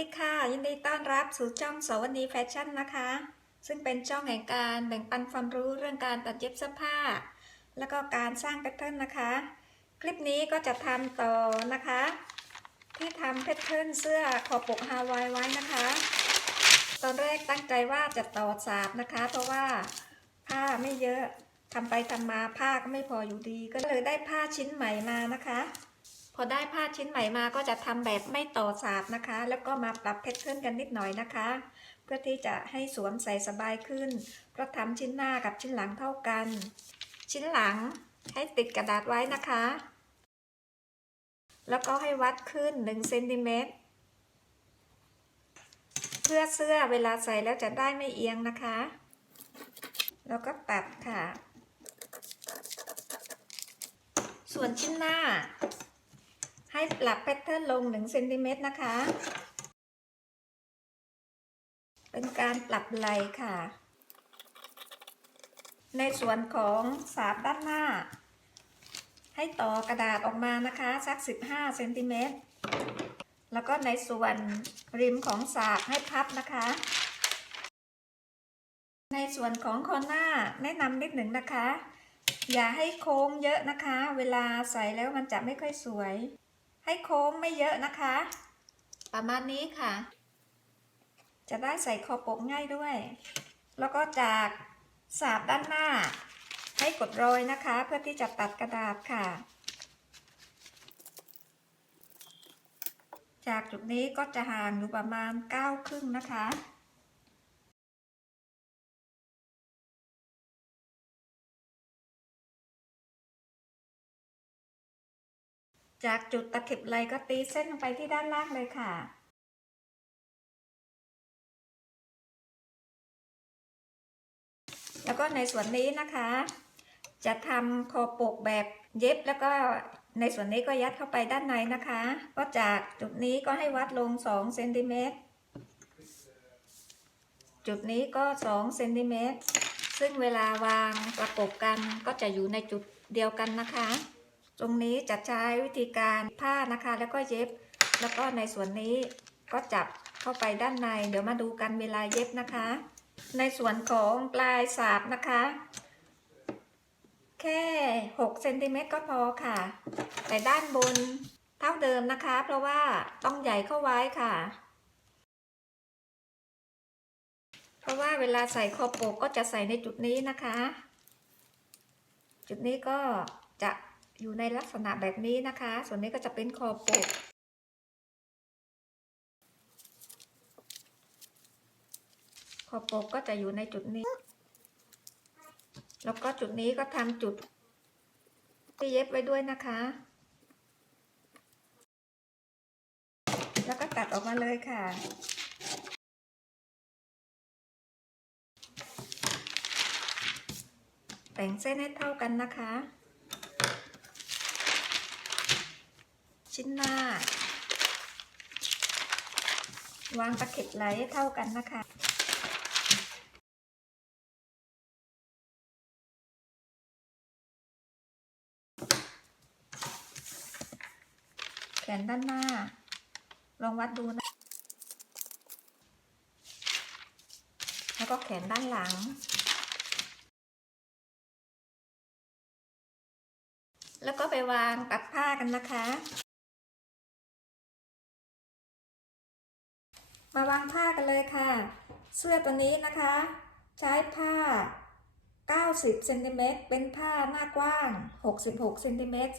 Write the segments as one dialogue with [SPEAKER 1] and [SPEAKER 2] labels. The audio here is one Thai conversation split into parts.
[SPEAKER 1] ดีค่ะ ยินดีต้อนรับสู่ช่องสวัสดีแฟชั่นนะคะ ซึ่งเป็นช่องแห่งการแบ่งปันความรู้เรื่องการตัดเย็บเสื้อผ้า แล้วก็การสร้างแพทเทิร์นนะคะ คลิปนี้ก็จะทำต่อนะคะ ที่ทำแพทเทิร์นเสื้อคอปกฮาวายไว้นะคะ ตอนแรกตั้งใจว่าจะต่อสาบนะคะ เพราะว่าผ้าไม่เยอะทำไปทำมาผ้าก็ไม่พออยู่ดี ก็เลยได้ผ้าชิ้นใหม่มานะคะ อได้ผ้าชิ้นใหม่มาก็จะทำแบบไม่ต่อสาบนะคะ แล้วก็มาปรับแพทเทิร์นกันนิดหน่อยนะคะ เพื่อที่จะให้สวมใส่สบายขึ้นเพราะทำชิ้นหน้ากับชิ้นหลังเท่ากัน ชิ้นหลังให้ติดกระดาษไว้นะคะ แล้วก็ให้วัดขึ้น1เซนติเมตรเพื่อเสื้อเวลาใส่แล้วจะได้ไม่เอียงนะคะ แล้วก็ตัดค่ะ ส่วนชิ้นหน้า ให้ปรับแพทเทิร์นลง1เซนติเมตรนะคะ เป็นการปรับไหลค่ะ ในส่วนของสาบด้านหน้า ให้ต่อกระดาษออกมานะคะสัก 15เซนติเมตรแล้วก็ในส่วนริมของสาบให้พับนะคะ ในส่วนของคอหน้าแนะนำนิดหนึ่งนะคะ อย่าให้โค้งเยอะนะคะ เวลาใส่แล้วมันจะไม่ค่อยสวย ให้โค้งไม่เยอะนะคะ ประมาณนี้ค่ะ จะได้ใส่คอปกง่ายด้วย แล้วก็จากสาบด้านหน้า ให้กดรอยนะคะ เพื่อที่จะตัดกระดาษค่ะ จากจุดนี้ก็จะห่างอยู่ประมาณ9ครึ่งนะคะ จากจุดตะเข็บไหลก็ตีเส้นลงไปที่ด้านล่างเลยค่ะ แล้วก็ในส่วนนี้นะคะ จะทำคอปกแบบเย็บแล้วก็ในส่วนนี้ก็ยัดเข้าไปด้านในนะคะ ก็จากจุดนี้ก็ให้วัดลง2เซนติเมตร จุดนี้ก็2เซนติเมตร ซึ่งเวลาวางประกบกันก็จะอยู่ในจุดเดียวกันนะคะ ตรงนี้จะใช้วิธีการผ้านะคะแล้วก็เย็บ แล้วก็ในส่วนนี้ก็จับเข้าไปด้านใน เดี๋ยวมาดูกันเวลาเย็บนะคะ ในส่วนของปลายสาบนะคะ แค่6เซนติเมตรก็พอค่ะ แต่ด้านบนเท่าเดิมนะคะ เพราะว่าต้องใหญ่เข้าไว้ค่ะ เพราะว่าเวลาใส่คอปกก็จะใส่ในจุดนี้นะคะ จุดนี้ก็จะ อยู่ในลักษณะแบบนี้นะคะ ส่วนนี้ก็จะเป็นคอปกคอปกก็จะอยู่ในจุดนี้ แล้วก็จุดนี้ก็ทำจุดที่เย็บไว้ด้วยนะคะ แล้วก็ตัดออกมาเลยค่ะแต่งเส้นให้เท่ากันนะคะ ชิ้นหน้า วางตะเข็บไหลเท่ากันนะคะแขนด้านหน้า ลองวัดดูนะ แล้วก็แขนด้านหลังแล้วก็ไปวางตัดผ้ากันนะคะ มาวางผ้ากันเลยค่ะ เสื้อตัวนี้นะคะ ใช้ผ้า 90เซนติเมตรเป็นผ้าหน้ากว้าง 66เซนติเมตร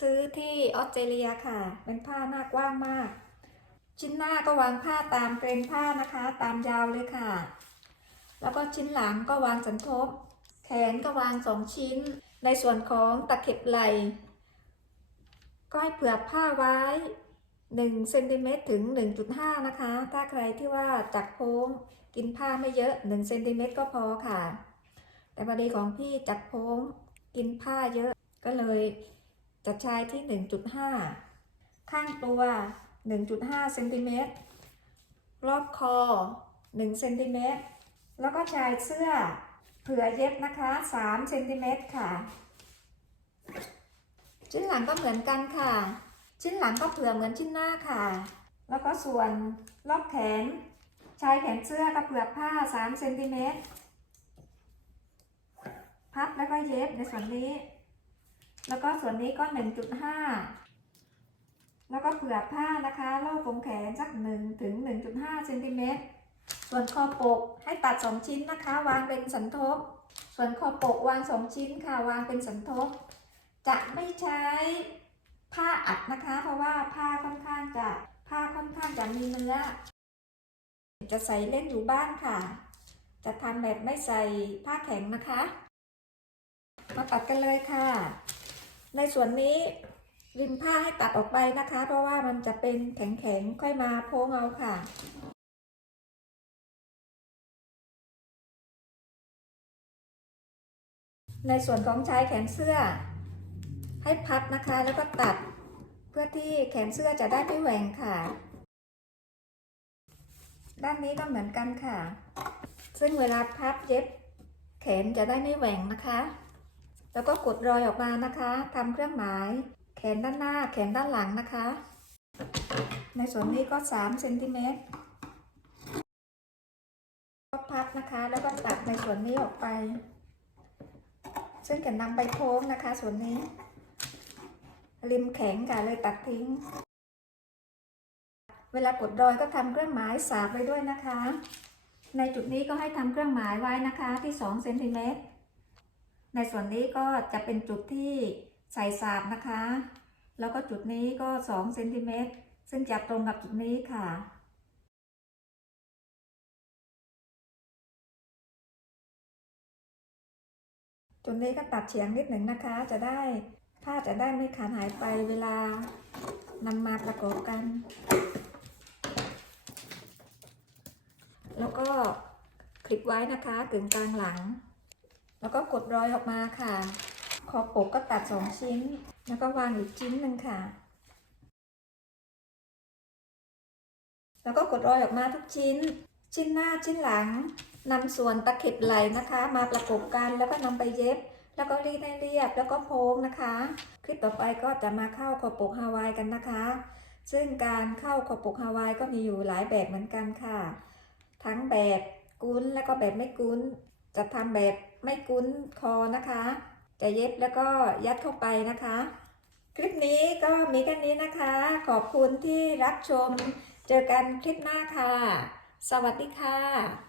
[SPEAKER 1] ซื้อที่ออสเตรเลียค่ะ เป็นผ้าหน้ากว้างมาก ชิ้นหน้าก็วางผ้าตามเกรนผ้านะคะ ตามยาวเลยค่ะ แล้วก็ชิ้นหลังก็วางสันทบ แขนก็วางสองชิ้น ในส่วนของตะเข็บไหล่ก็ให้เผื่อผ้าไว้ 1เซนติเมตรถึง 1.5 นะคะ ถ้าใครที่ว่าจักโค้งกินผ้าไม่เยอะ1เซนติเมตรก็พอค่ะ แต่พอดีของพี่จัดโค้งกินผ้าเยอะก็เลยจะใช้ที่ 1.5 ข้างตัว 1.5เซนติเมตรรอบคอ1เซนติเมตรแล้วก็ชายเสื้อเผื่อเย็บนะคะ3เซนติเมตรค่ะชิ้นหลังก็เหมือนกันค่ะ ชิ้นหลังก็เผื่อเหมือนชิ้นหน้าค่ะ แล้วก็ส่วนรอบแขน ชายแขนเสื้อกับเปลือกผ้า3เซนติเมตร พับแล้วก็เย็บในส่วนนี้ แล้วก็ส่วนนี้ก็ 1.5 แล้วก็เปลือกผ้านะคะรอบวงแขนสัก1ถึง1.5เซนติเมตร ส่วนคอปกให้ตัด 2 ชิ้นนะคะ วางเป็นสันทบ ส่วนคอปกวาง 2 ชิ้นค่ะ วางเป็นสันทบ จะไม่ใช้ ผ้าอัดนะคะ เพราะว่าผ้าค่อนข้างจะผ้าค่อนข้างจะมีเนื้อจะใส่เล่นอยู่บ้านค่ะ จะทำแบบไม่ใส่ผ้าแข็งนะคะ มาตัดกันเลยค่ะ ในส่วนนี้ริมผ้าให้ตัดออกไปนะคะ เพราะว่ามันจะเป็นแข็งๆค่อยมาโพงเอาค่ะในส่วนของชายแขนเสื้อ ให้พับนะคะ แล้วก็ตัดเพื่อที่แขนเสื้อจะได้ไม่แหว่งค่ะ ด้านนี้ก็เหมือนกันค่ะ ซึ่งเวลาพับเย็บ แขนจะได้ไม่แหว่งนะคะ แล้วก็กดรอยออกมานะคะทำเครื่องหมาย แขนด้านหน้าแขนด้านหลังนะคะ ในส่วนนี้ก็3เซนติเมตรก็พับนะคะ แล้วก็ตัดในส่วนนี้ออกไปซึ่งจะนำไปโค้งนะคะ ส่วนนี้ ริมแข็งค่ะเลยตัดทิ้ง เวลากดรอยก็ทำเครื่องหมายสาบไว้ด้วยนะคะ ในจุดนี้ก็ให้ทำเครื่องหมายไว้นะคะที่2เซนติเมตรในส่วนนี้ก็จะเป็นจุดที่ใส่สาบนะคะ แล้วก็จุดนี้ก็2เซนติเมตรซึ่งจะตรงกับจุดนี้ค่ะจุดนี้ก็ตัดเฉียงนิดหนึ่งนะคะ จะได้ ผ้าจะได้ไม่ขาดหายไปเวลานำมาประกอบกัน แล้วก็คลิปไว้นะคะกึ่งกลางหลัง แล้วก็กดรอยออกมาค่ะคอปกก็ตัดสองชิ้น แล้วก็วางอีกชิ้นหนึ่งค่ะ แล้วก็กดรอยออกมาทุกชิ้น ชิ้นหน้าชิ้นหลังนำส่วนตะเข็บไหลนะคะ มาประกบกันแล้วก็นำไปเย็บ แล้วก็รีดให้เรียบแล้วก็โพงนะคะ คลิปต่อไปก็จะมาเข้าคอปกฮาวายกันนะคะ ซึ่งการเข้าคอปกฮาวายก็มีอยู่หลายแบบเหมือนกันค่ะ ทั้งแบบกุ้นแล้วก็แบบไม่กุ้น จะทำแบบไม่กุ้นคอนะคะ จะเย็บแล้วก็ยัดเข้าไปนะคะ คลิปนี้ก็มีแค่นี้นะคะ ขอบคุณที่รับชม เจอกันคลิปหน้าค่ะ สวัสดีค่ะ